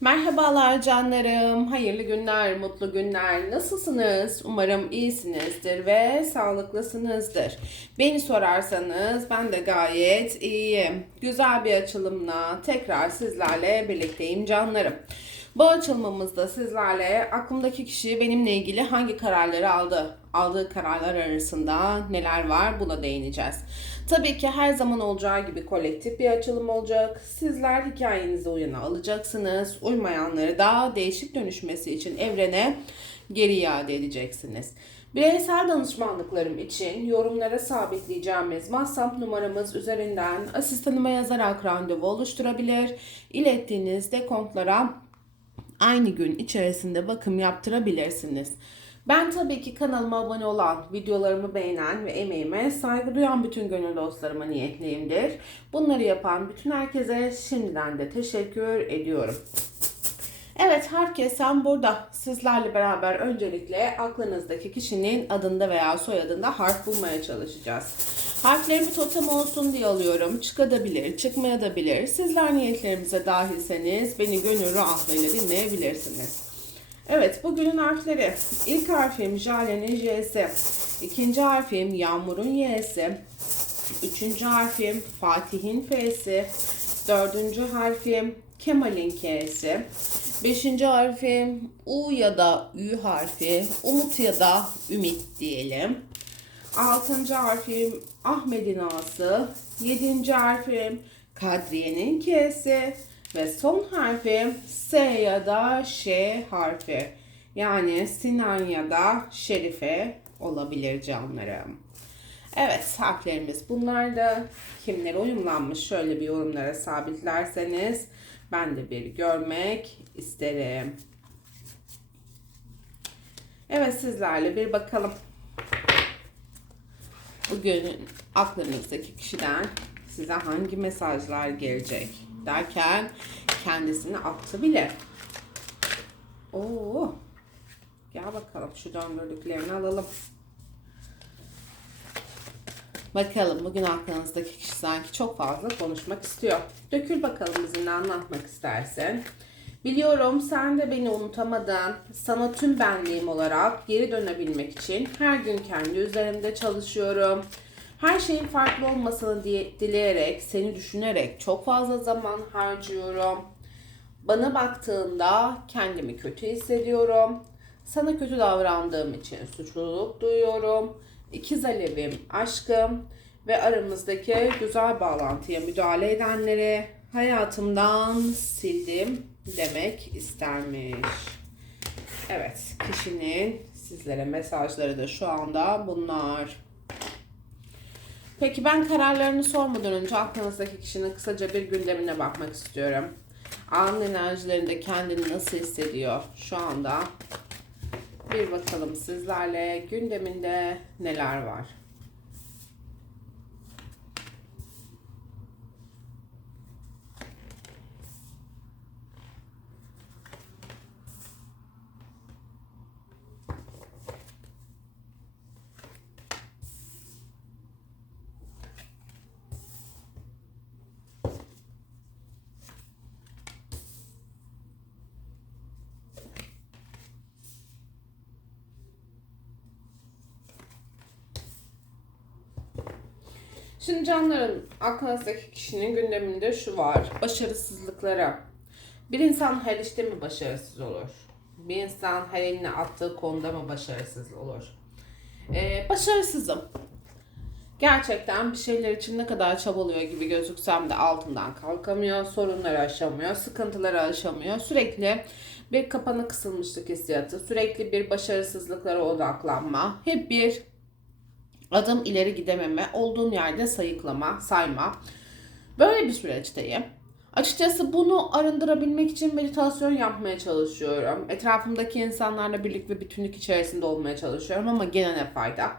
Merhabalar canlarım, hayırlı günler, mutlu günler. Nasılsınız? Umarım iyisinizdir ve sağlıklısınızdır. Beni sorarsanız ben de gayet iyiyim. Güzel bir açılımla tekrar sizlerle birlikteyim canlarım. Bu açılımımızda sizlerle aklımdaki kişi benimle ilgili hangi kararları aldı? Aldığı kararlar arasında neler var buna değineceğiz. Tabii ki her zaman olacağı gibi kolektif bir açılım olacak. Sizler hikayenizi uyana alacaksınız. Uymayanları da değişik dönüşmesi için evrene geri iade edeceksiniz. Bireysel danışmanlıklarım için yorumlara sabitleyeceğimiz WhatsApp numaramız üzerinden asistanıma yazarak randevu oluşturabilir. İlettiğiniz dekontlara aynı gün içerisinde bakım yaptırabilirsiniz. Ben tabii ki kanalıma abone olan, videolarımı beğenen ve emeğime saygı duyan bütün gönül dostlarıma niyetliyimdir. Bunları yapan bütün herkese şimdiden de teşekkür ediyorum. Evet herkes sen burada. Sizlerle beraber öncelikle aklınızdaki kişinin adında veya soyadında harf bulmaya çalışacağız. Harflerimi totem olsun diye alıyorum. Çıkabilir, çıkmayabilir. Sizler niyetlerimize dahilseniz beni gönül rahatlığıyla dinleyebilirsiniz. Evet bugünün harfleri. İlk harfim Jale'nin J'si. İkinci harfim Yağmur'un Y'si. Üçüncü harfim Fatih'in F'si. Dördüncü harfim Kemal'in K'si. Beşinci harfim U ya da Ü harfi. Umut ya da Ümit diyelim. Altıncı harfim Ahmet'in A'sı. Yedinci harfim Kadriye'nin K'si. Ve son harfim S ya da Ş harfi. Yani Sinan ya da Şerife olabilir canlarım. Evet harflerimiz bunlar da kimlere uyumlanmış şöyle bir yorumlara sabitlerseniz ben de bir görmek isterim. Evet sizlerle bir bakalım. Bugün aklınızdaki kişiden size hangi mesajlar gelecek derken kendisini attı bile. Oo. Gel bakalım şu döndürdüklerini alalım. Bakalım bugün aklınızdaki kişi sanki çok fazla konuşmak istiyor. Dökül bakalım bize ne anlatmak istersin. Biliyorum sen de beni unutamadın. Sana tüm benliğim olarak geri dönebilmek için her gün kendi üzerimde çalışıyorum. Her şeyin farklı olmasını diye, dileyerek, seni düşünerek çok fazla zaman harcıyorum. Bana baktığında kendimi kötü hissediyorum. Sana kötü davrandığım için suçluluk duyuyorum. İkiz alevim, aşkım ve aramızdaki güzel bağlantıya müdahale edenleri hayatımdan sildim demek istermiş. Evet, kişinin sizlere mesajları da şu anda bunlar. Peki ben kararlarını sormadan önce aklınızdaki kişinin kısaca bir gündemine bakmak istiyorum. Anın enerjilerinde kendini nasıl hissediyor şu anda? Bir bakalım sizlerle gündeminde neler var? Şimdi canların aklınızdaki kişinin gündeminde şu var. Başarısızlıklara. Bir insan her işte mi başarısız olur? Bir insan her eline attığı konuda mı başarısız olur? Ee, başarısızım. Gerçekten bir şeyler için ne kadar çabalıyor gibi gözüksem de altından kalkamıyor, sorunları aşamıyor, sıkıntıları aşamıyor. Sürekli bir kapana kısılmışlık hissiyatı, sürekli bir başarısızlıklara odaklanma, hep bir adım ileri gidememe, olduğum yerde sayıklama, sayma. Böyle bir süreçteyim. Açıkçası bunu arındırabilmek için meditasyon yapmaya çalışıyorum. Etrafımdaki insanlarla birlik ve bütünlük içerisinde olmaya çalışıyorum ama gene ne fayda.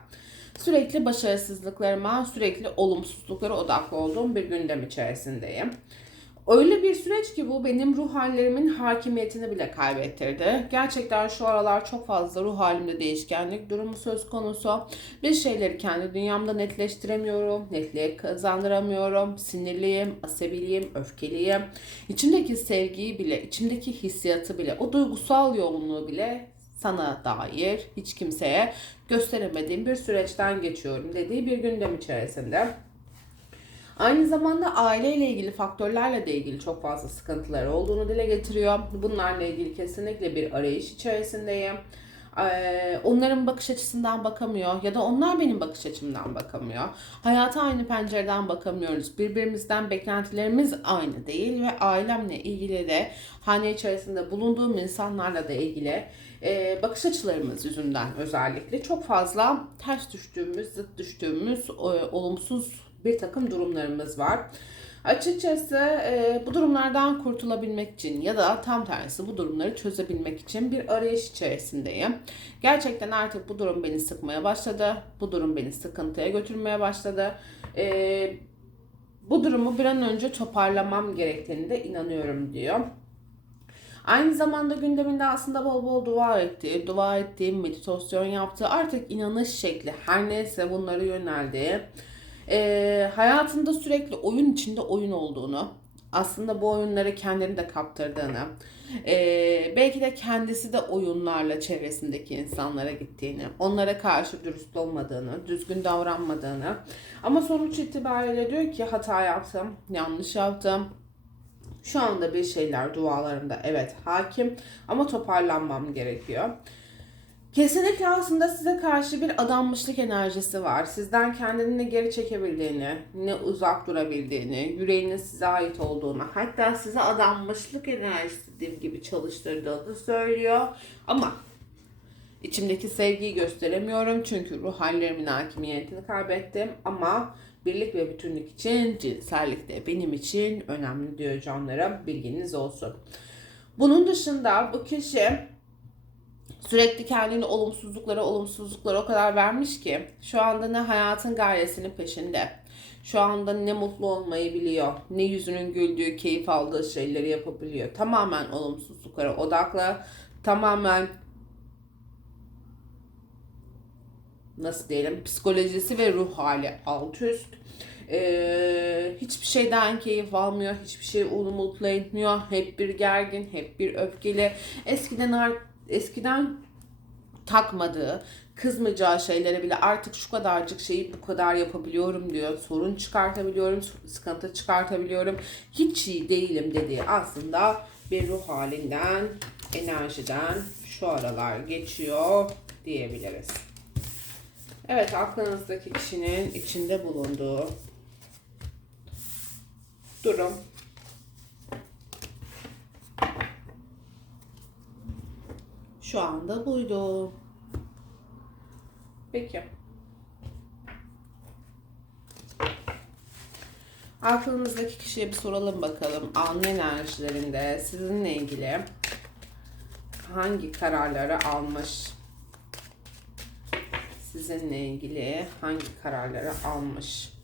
Sürekli başarısızlıklarıma, sürekli olumsuzluklara odaklı olduğum bir gündem içerisindeyim. Öyle bir süreç ki bu benim ruh hallerimin hakimiyetini bile kaybettirdi. Gerçekten şu aralar çok fazla ruh halimde değişkenlik durumu söz konusu. Bir şeyleri kendi dünyamda netleştiremiyorum, netliğe kazandıramıyorum. Sinirliyim, asabiliyim, öfkeliyim. İçimdeki sevgiyi bile, içimdeki hissiyatı bile, o duygusal yoğunluğu bile sana dair hiç kimseye gösteremediğim bir süreçten geçiyorum dediği bir gündem içerisinde. Aynı zamanda aileyle ilgili faktörlerle de ilgili çok fazla sıkıntıları olduğunu dile getiriyor. Bunlarla ilgili kesinlikle bir arayış içerisindeyim. Ee, onların bakış açısından bakamıyor ya da onlar benim bakış açımdan bakamıyor. Hayata aynı pencereden bakamıyoruz. Birbirimizden beklentilerimiz aynı değil ve ailemle ilgili de hane içerisinde bulunduğum insanlarla da ilgili e, bakış açılarımız yüzünden özellikle çok fazla ters düştüğümüz, zıt düştüğümüz, e, olumsuz bir takım durumlarımız var. Açıkçası e, bu durumlardan kurtulabilmek için ya da tam tersi bu durumları çözebilmek için bir arayış içerisindeyim. Gerçekten artık bu durum beni sıkmaya başladı. Bu durum beni sıkıntıya götürmeye başladı. E, bu durumu bir an önce toparlamam gerektiğini de inanıyorum diyor. Aynı zamanda gündeminde aslında bol bol dua ettiği, dua ettiği, meditasyon yaptığı, artık inanış şekli her neyse bunları yöneldiği, e, hayatında sürekli oyun içinde oyun olduğunu, aslında bu oyunları kendini de kaptırdığını, e, belki de kendisi de oyunlarla çevresindeki insanlara gittiğini, onlara karşı dürüst olmadığını, düzgün davranmadığını ama sonuç itibariyle diyor ki hata yaptım, yanlış yaptım, şu anda bir şeyler dualarımda evet hakim ama toparlanmam gerekiyor. Kesinlikle aslında size karşı bir adanmışlık enerjisi var. Sizden kendini ne geri çekebildiğini, ne uzak durabildiğini, yüreğinin size ait olduğunu, hatta size adanmışlık enerjisi dediğim gibi çalıştırdığını söylüyor. Ama içimdeki sevgiyi gösteremiyorum çünkü ruh hallerimin hakimiyetini kaybettim ama birlik ve bütünlük için cinsellik de benim için önemli diyor canlarım. Bilginiz olsun. Bunun dışında bu kişi sürekli kendini olumsuzluklara olumsuzluklara o kadar vermiş ki şu anda ne hayatın gayesinin peşinde. Şu anda ne mutlu olmayı biliyor, ne yüzünün güldüğü, keyif aldığı şeyleri yapabiliyor. Tamamen olumsuzluklara odaklı, tamamen nasıl diyelim psikolojisi ve ruh hali alt üst. Ee, hiçbir şeyden keyif almıyor, hiçbir şey onu mutlu etmiyor. Hep bir gergin, hep bir öfkeli. Eskiden eskiden takmadığı, kızmayacağı şeylere bile artık şu kadarcık şeyi bu kadar yapabiliyorum diyor. Sorun çıkartabiliyorum, sıkıntı çıkartabiliyorum. Hiç iyi değilim dediği aslında bir ruh halinden, enerjiden şu aralar geçiyor diyebiliriz. Evet aklınızdaki kişinin içinde bulunduğu durum şu anda buydu. Peki. Aklınızdaki kişiye bir soralım bakalım. An enerjilerinde sizinle ilgili hangi kararları almış? Sizinle ilgili hangi kararları almış?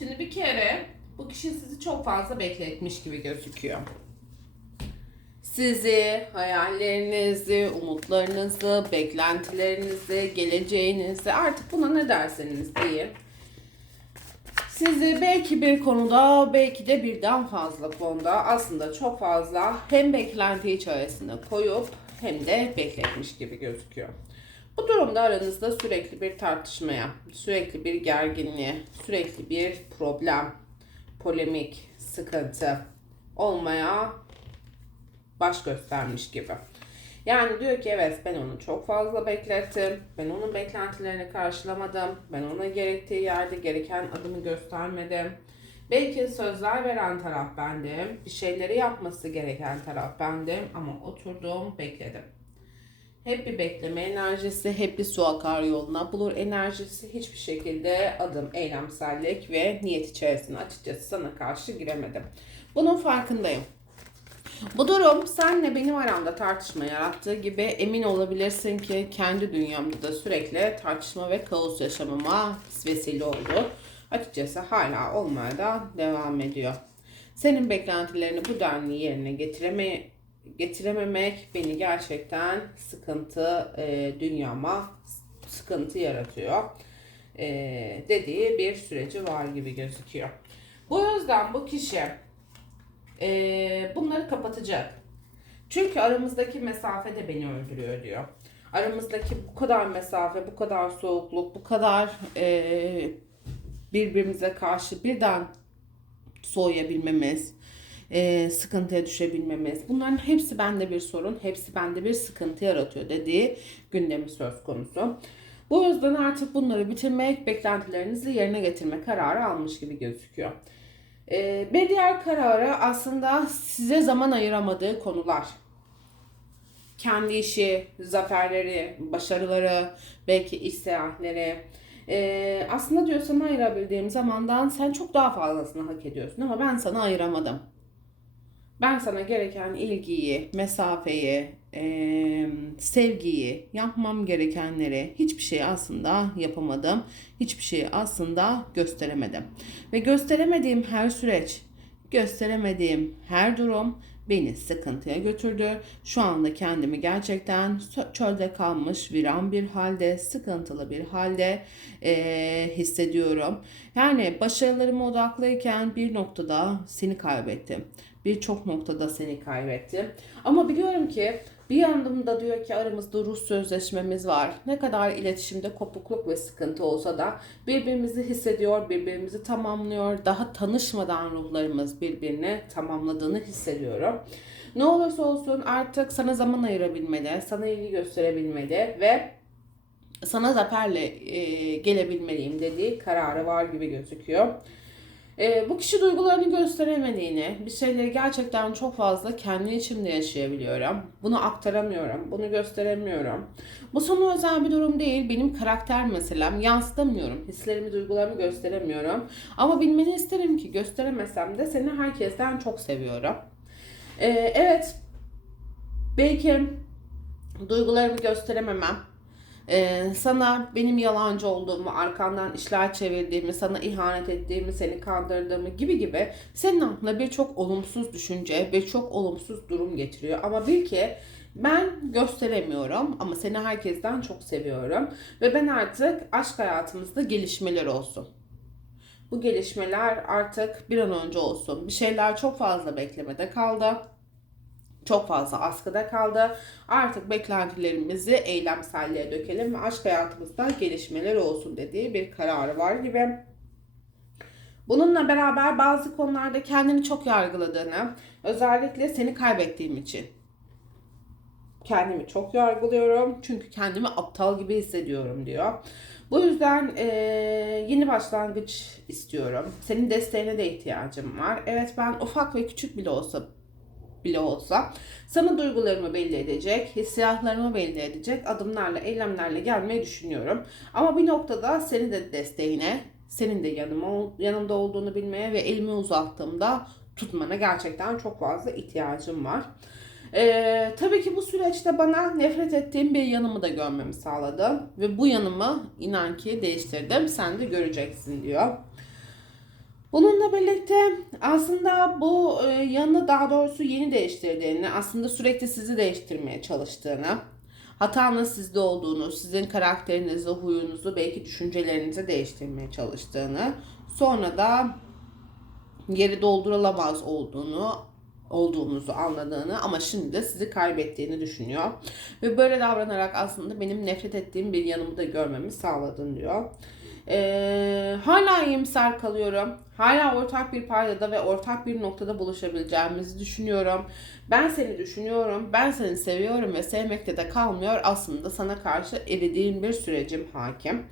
Şimdi bir kere bu kişi sizi çok fazla bekletmiş gibi gözüküyor. Sizi, hayallerinizi, umutlarınızı, beklentilerinizi, geleceğinizi artık buna ne derseniz deyin. sizi belki bir konuda, belki de birden fazla konuda aslında çok fazla hem beklenti içerisine koyup hem de bekletmiş gibi gözüküyor. Bu durumda aranızda sürekli bir tartışmaya, sürekli bir gerginliğe, sürekli bir problem, polemik, sıkıntı olmaya baş göstermiş gibi. Yani diyor ki evet ben onu çok fazla beklettim. Ben onun beklentilerini karşılamadım. Ben ona gerektiği yerde gereken adımı göstermedim. Belki sözler veren taraf bendim. Bir şeyleri yapması gereken taraf bendim. Ama oturdum bekledim. Hep bir bekleme enerjisi, hep bir su akar yoluna bulur enerjisi. Hiçbir şekilde adım, eylemsellik ve niyet içerisine açıkçası sana karşı giremedim. Bunun farkındayım. Bu durum senle benim aramda tartışma yarattığı gibi emin olabilirsin ki kendi dünyamda da sürekli tartışma ve kaos yaşamama vesile oldu. Açıkçası hala olmaya da devam ediyor. Senin beklentilerini bu denli yerine getireme, getirememek beni gerçekten sıkıntı e, dünyama sıkıntı yaratıyor e, dediği bir süreci var gibi gözüküyor. Bu yüzden bu kişi e, bunları kapatacak. Çünkü aramızdaki mesafe de beni öldürüyor diyor. Aramızdaki bu kadar mesafe, bu kadar soğukluk, bu kadar e, birbirimize karşı birden soğuyabilmemiz, e, sıkıntıya düşebilmemiz. Bunların hepsi bende bir sorun, hepsi bende bir sıkıntı yaratıyor dediği gündemi söz konusu. Bu yüzden artık bunları bitirmek, beklentilerinizi yerine getirme kararı almış gibi gözüküyor. Ee, bir diğer kararı aslında size zaman ayıramadığı konular. Kendi işi, zaferleri, başarıları, belki iş seyahatleri. Ee, aslında diyor sana ayırabildiğim zamandan sen çok daha fazlasını hak ediyorsun ama ben sana ayıramadım. Ben sana gereken ilgiyi, mesafeyi, e, sevgiyi, yapmam gerekenleri hiçbir şey aslında yapamadım. Hiçbir şeyi aslında gösteremedim. Ve gösteremediğim her süreç, gösteremediğim her durum beni sıkıntıya götürdü. Şu anda kendimi gerçekten çölde kalmış, viran bir halde, sıkıntılı bir halde e, hissediyorum. Yani başarılarıma odaklıyken bir noktada seni kaybettim birçok noktada seni kaybettim. Ama biliyorum ki bir yanımda diyor ki aramızda Rus sözleşmemiz var. Ne kadar iletişimde kopukluk ve sıkıntı olsa da birbirimizi hissediyor, birbirimizi tamamlıyor. Daha tanışmadan ruhlarımız birbirini tamamladığını hissediyorum. Ne olursa olsun artık sana zaman ayırabilmeli, sana ilgi gösterebilmeli ve sana zaferle e, gelebilmeliyim dediği kararı var gibi gözüküyor. E, bu kişi duygularını gösteremediğini, bir şeyleri gerçekten çok fazla kendi içimde yaşayabiliyorum. Bunu aktaramıyorum, bunu gösteremiyorum. Bu sana özel bir durum değil, benim karakter meselem. Yansıtamıyorum, hislerimi, duygularımı gösteremiyorum. Ama bilmeni isterim ki gösteremesem de seni herkesten çok seviyorum. E, evet, belki duygularımı gösterememem ee, sana benim yalancı olduğumu, arkandan işler çevirdiğimi, sana ihanet ettiğimi, seni kandırdığımı gibi gibi senin aklına birçok olumsuz düşünce, birçok olumsuz durum getiriyor. Ama bil ki ben gösteremiyorum ama seni herkesten çok seviyorum ve ben artık aşk hayatımızda gelişmeler olsun. Bu gelişmeler artık bir an önce olsun. Bir şeyler çok fazla beklemede kaldı çok fazla askıda kaldı. Artık beklentilerimizi eylemselliğe dökelim ve aşk hayatımızda gelişmeler olsun dediği bir kararı var gibi. Bununla beraber bazı konularda kendini çok yargıladığını, özellikle seni kaybettiğim için kendimi çok yargılıyorum. Çünkü kendimi aptal gibi hissediyorum diyor. Bu yüzden e, yeni başlangıç istiyorum. Senin desteğine de ihtiyacım var. Evet ben ufak ve küçük bile olsa bile olsa sana duygularımı belli edecek, hissiyatlarımı belli edecek adımlarla, eylemlerle gelmeyi düşünüyorum. Ama bir noktada seni de desteğine, senin de yanıma, yanımda olduğunu bilmeye ve elimi uzattığımda tutmana gerçekten çok fazla ihtiyacım var. Ee, tabii ki bu süreçte bana nefret ettiğim bir yanımı da görmemi sağladı. Ve bu yanımı inan ki değiştirdim. Sen de göreceksin diyor. Bununla birlikte aslında bu e, yanı daha doğrusu yeni değiştirdiğini, aslında sürekli sizi değiştirmeye çalıştığını, hatanın sizde olduğunu, sizin karakterinizi, huyunuzu, belki düşüncelerinizi değiştirmeye çalıştığını Sonra da geri doldurulamaz olduğunu olduğunuzu anladığını ama şimdi de sizi kaybettiğini düşünüyor. Ve böyle davranarak aslında benim nefret ettiğim bir yanımı da görmemi sağladın diyor. Ee, hala iyimser kalıyorum. Hala ortak bir paydada ve ortak bir noktada buluşabileceğimizi düşünüyorum. Ben seni düşünüyorum, ben seni seviyorum ve sevmekte de kalmıyor. Aslında sana karşı eridiğim bir sürecim hakim.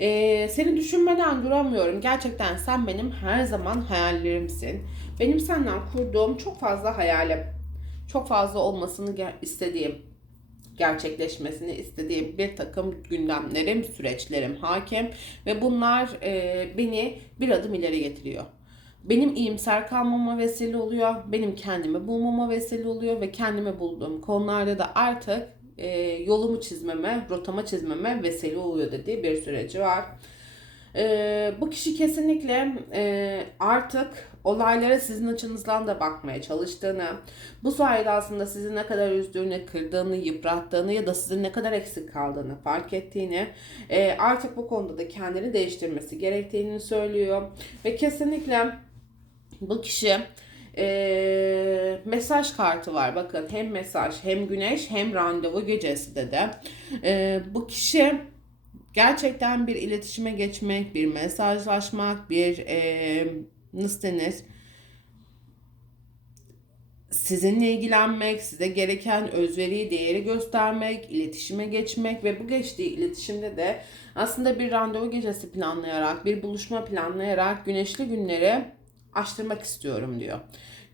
Ee, seni düşünmeden duramıyorum. Gerçekten sen benim her zaman hayallerimsin. Benim senden kurduğum çok fazla hayalim, çok fazla olmasını istediğim, gerçekleşmesini istediğim bir takım gündemlerim, süreçlerim hakim ve bunlar e, beni bir adım ileri getiriyor. Benim iyimser kalmama vesile oluyor, benim kendimi bulmama vesile oluyor ve kendimi bulduğum konularda da artık e, yolumu çizmeme, rotama çizmeme vesile oluyor dediği bir süreci var. E, bu kişi kesinlikle e, artık olaylara sizin açınızdan da bakmaya çalıştığını, bu sayede aslında sizi ne kadar üzdüğünü, kırdığını, yıprattığını ya da sizin ne kadar eksik kaldığını fark ettiğini, e, artık bu konuda da kendini değiştirmesi gerektiğini söylüyor. Ve kesinlikle bu kişi e, mesaj kartı var. Bakın hem mesaj hem güneş hem randevu gecesi de. E, bu kişi gerçekten bir iletişime geçmek, bir mesajlaşmak, bir e, nasıl denir? Sizinle ilgilenmek, size gereken özveriyi, değeri göstermek, iletişime geçmek ve bu geçtiği iletişimde de aslında bir randevu gecesi planlayarak, bir buluşma planlayarak güneşli günleri aştırmak istiyorum diyor.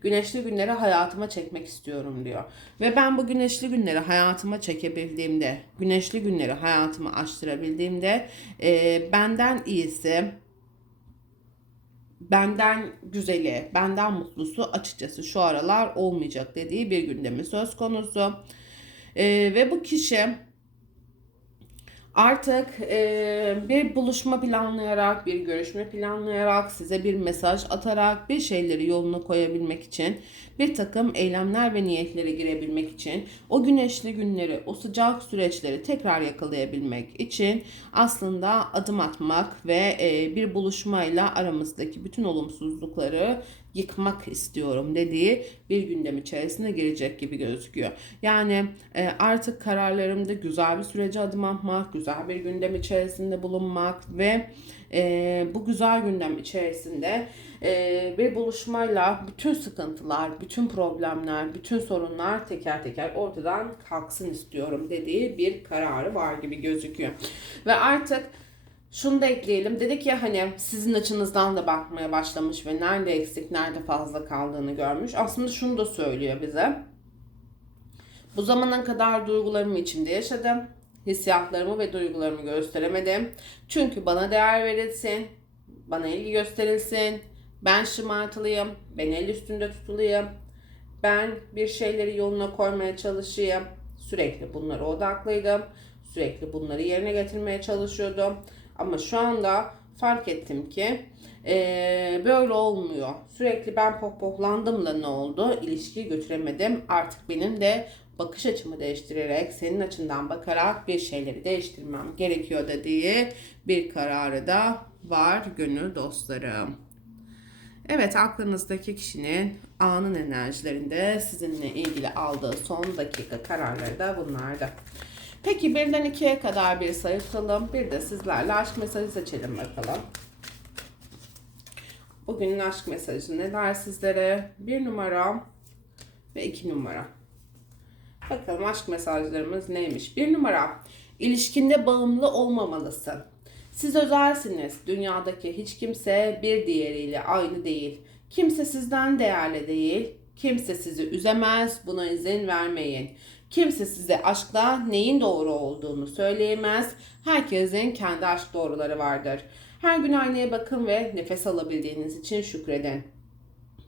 Güneşli günleri hayatıma çekmek istiyorum diyor. Ve ben bu güneşli günleri hayatıma çekebildiğimde, güneşli günleri hayatıma açtırabildiğimde e, benden iyisi, benden güzeli, benden mutlusu açıkçası şu aralar olmayacak dediği bir gündemi söz konusu. E, ve bu kişi artık e, bir buluşma planlayarak, bir görüşme planlayarak, size bir mesaj atarak bir şeyleri yoluna koyabilmek için, bir takım eylemler ve niyetlere girebilmek için, o güneşli günleri, o sıcak süreçleri tekrar yakalayabilmek için aslında adım atmak ve e, bir buluşmayla aramızdaki bütün olumsuzlukları yıkmak istiyorum dediği bir gündem içerisine girecek gibi gözüküyor. Yani e, artık kararlarımda güzel bir sürece adım atmak, güzel bir gündem içerisinde bulunmak ve e, bu güzel gündem içerisinde e, bir buluşmayla bütün sıkıntılar, bütün problemler, bütün sorunlar teker teker ortadan kalksın istiyorum dediği bir kararı var gibi gözüküyor. Ve artık şunu da ekleyelim. Dedik ya hani sizin açınızdan da bakmaya başlamış ve nerede eksik, nerede fazla kaldığını görmüş. Aslında şunu da söylüyor bize. Bu zamana kadar duygularımı içimde yaşadım. Hissiyatlarımı ve duygularımı gösteremedim. Çünkü bana değer verilsin, bana ilgi gösterilsin, ben şımartılıyım, ben el üstünde tutuluyum, ben bir şeyleri yoluna koymaya çalışayım. Sürekli bunlara odaklıydım. Sürekli bunları yerine getirmeye çalışıyordum. Ama şu anda fark ettim ki ee, böyle olmuyor. Sürekli ben pohpohlandım da ne oldu? İlişkiyi götüremedim. Artık benim de bakış açımı değiştirerek, senin açından bakarak bir şeyleri değiştirmem gerekiyor dediği bir kararı da var gönül dostlarım. Evet aklınızdaki kişinin anın enerjilerinde sizinle ilgili aldığı son dakika kararları da bunlardı. Peki birden ikiye kadar bir sayı tutalım. Bir de sizlerle aşk mesajı seçelim bakalım. Bugünün aşk mesajı ne der sizlere? Bir numara ve iki numara. Bakalım aşk mesajlarımız neymiş? Bir numara. İlişkinde bağımlı olmamalısın. Siz özelsiniz. Dünyadaki hiç kimse bir diğeriyle aynı değil. Kimse sizden değerli değil. Kimse sizi üzemez. Buna izin vermeyin. Kimse size aşkta neyin doğru olduğunu söyleyemez. Herkesin kendi aşk doğruları vardır. Her gün aynaya bakın ve nefes alabildiğiniz için şükredin.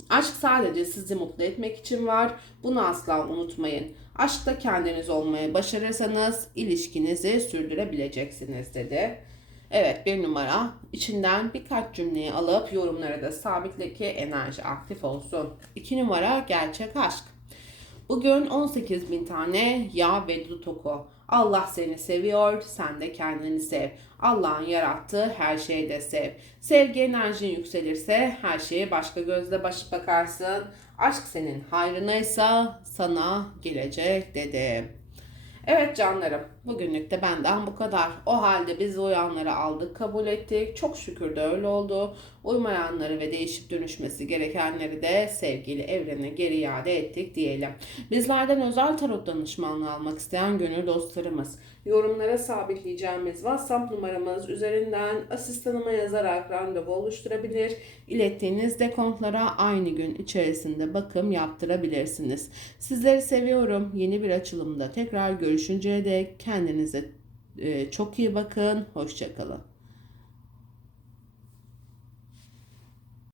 Aşk sadece sizi mutlu etmek için var. Bunu asla unutmayın. Aşkta kendiniz olmaya başarırsanız ilişkinizi sürdürebileceksiniz dedi. Evet bir numara. İçinden birkaç cümleyi alıp yorumlara da sabitle ki enerji aktif olsun. İki numara gerçek aşk. Bugün 18 bin tane yağ ve dut oku. Allah seni seviyor, sen de kendini sev. Allah'ın yarattığı her şeyi de sev. Sevgi enerjin yükselirse her şeye başka gözle baş bakarsın. Aşk senin hayrınaysa sana gelecek dedi. Evet canlarım, bugünlük de benden bu kadar. O halde biz uyanları aldık, kabul ettik. Çok şükür de öyle oldu. Uymayanları ve değişip dönüşmesi gerekenleri de sevgili evrene geri iade ettik diyelim. Bizlerden özel tarot danışmanlığı almak isteyen gönül dostlarımız, yorumlara sabitleyeceğimiz WhatsApp numaramız üzerinden asistanıma yazarak randevu oluşturabilir. İlettiğiniz dekontlara aynı gün içerisinde bakım yaptırabilirsiniz. Sizleri seviyorum. Yeni bir açılımda tekrar görüşünceye dek kendinize e, çok iyi bakın. Hoşçakalın.